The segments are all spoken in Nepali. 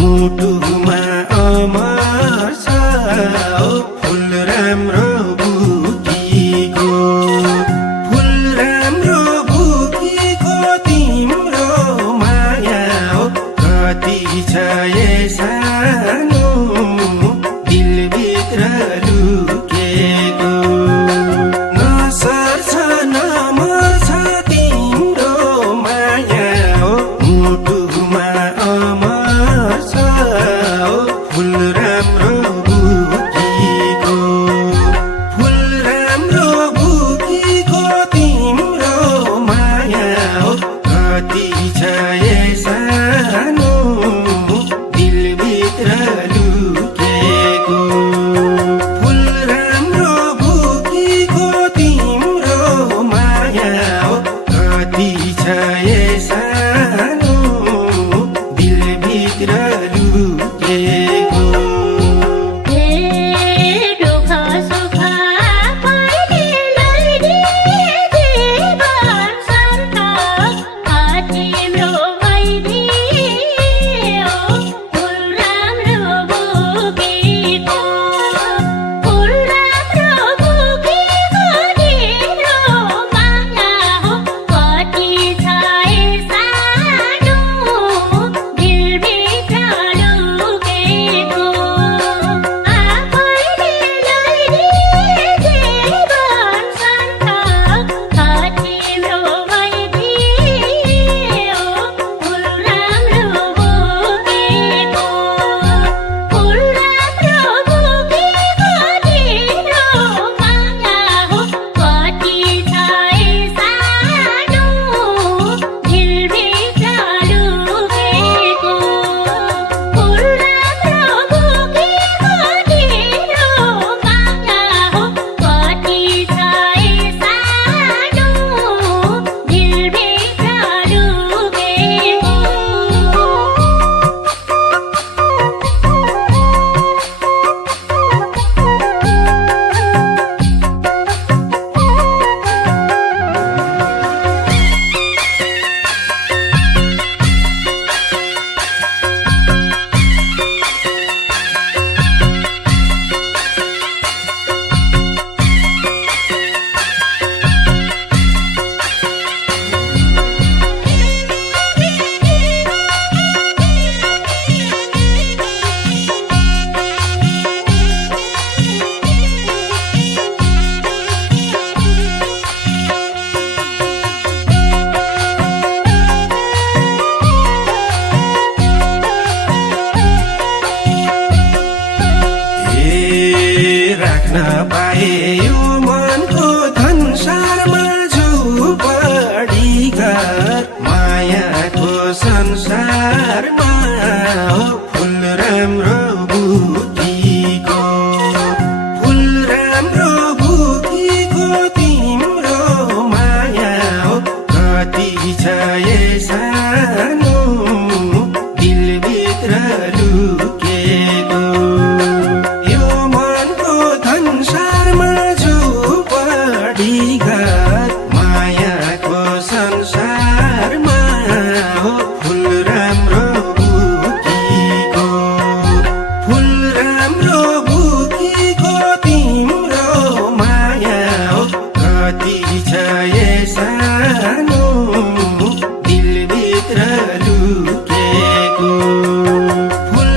मुटुमा अमर छ फुल राम्रो बुकीको फुल राम्रो बुकीको तिम्रो माया हो कति छ सानो दिलभित्र लुकेको नसर्छ नमर्छ तिम्रो माया हो मुटुमा अमर छ फुल राम्रो बुकीको फुल राम्रो बुकीको तिम्रो माया हो कति छ सानो दिलभित्र लुकेको फुल राम्रो बुकीको तिम्रो माया हो कति छ सानो दिलभित्र लुकेको राख्न पाए यो मनको धनसारमा झुपडी घर मायाको संसारमा हो फुल राम्रो बुकीको फुल राम्रो बुकीको तिम्रो माया हो कति छ सानो दिलभित्र लुकेको संसारमा झुपडी घर मायाको संसारमा हो फुल राम्रो बुकीको फुल राम्रो बुकीको तिम्रो माया हो कति छ सानो दिलभित्र लुकेको फुल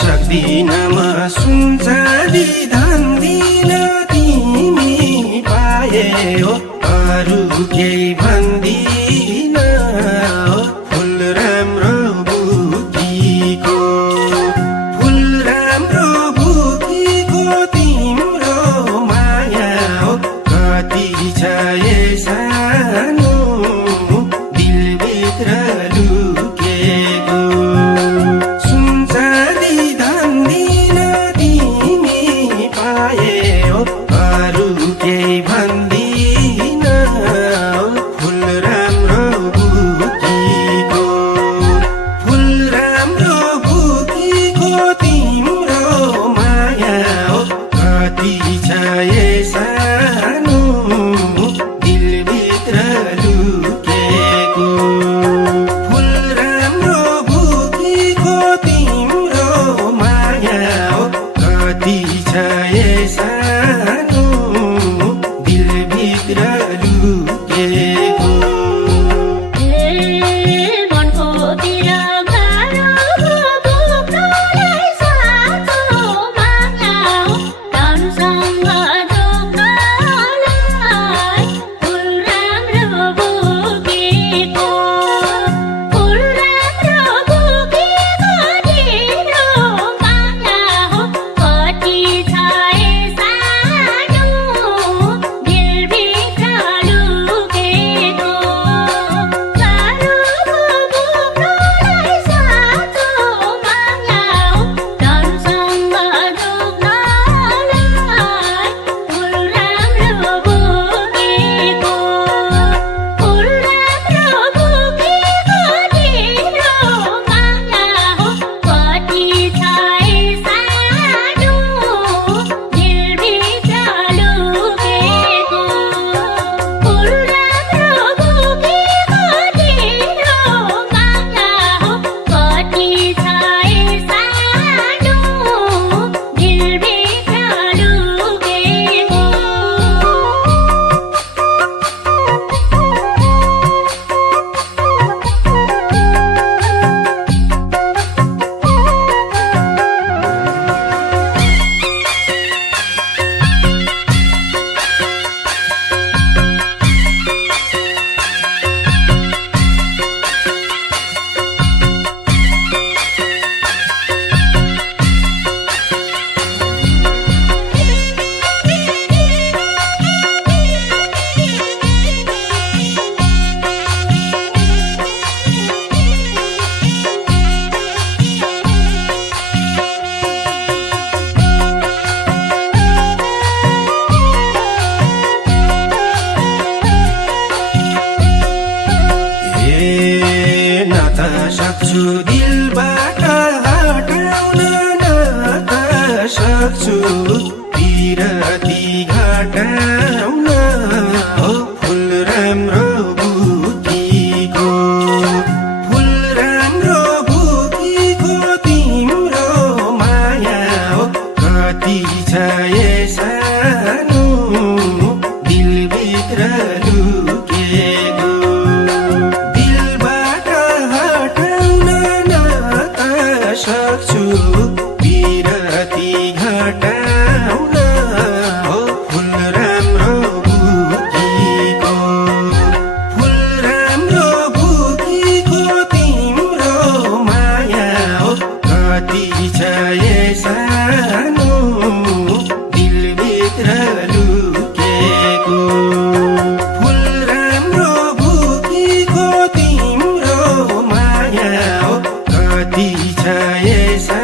सक्दिन म सुनचाँदी धन दिन तिमी पाए हो अरू केही भन्दिन हो फुल राम्रो बुकीको फुल राम्रो बुकीको तिम्रो माया हो कति छ सानो दिलभित्र लुकेको सुनचाँदी धन दिन तिमी पाए हो अरू केही भन्दिन हो फुल राम्रो बुकीको फुल राम्रो बुकीको तिम्रो माया हो कति छ सानो दिलभित्र लुकेको फुल राम्रो बुकीको तिम्रो माया हो कति छ सानो दिलभित्र लुकेको सक्छु दिलबाट हटाउन न त सक्छु पिरती घटाउन हो फुल राम्रो बुकीको फुल राम्रो बुकीको तिम्रो माया हो कति छ सानो दिलभित्र लुकेको सक्छु पिरती घटाउन हो फुल राम्रो बुकीको फुल राम्रो बुकीको तिम्रो माया हो कति छ सानो दिलभित्र लुकेको फुल राम्रो बुकीको तिम्रो माया हो कति छ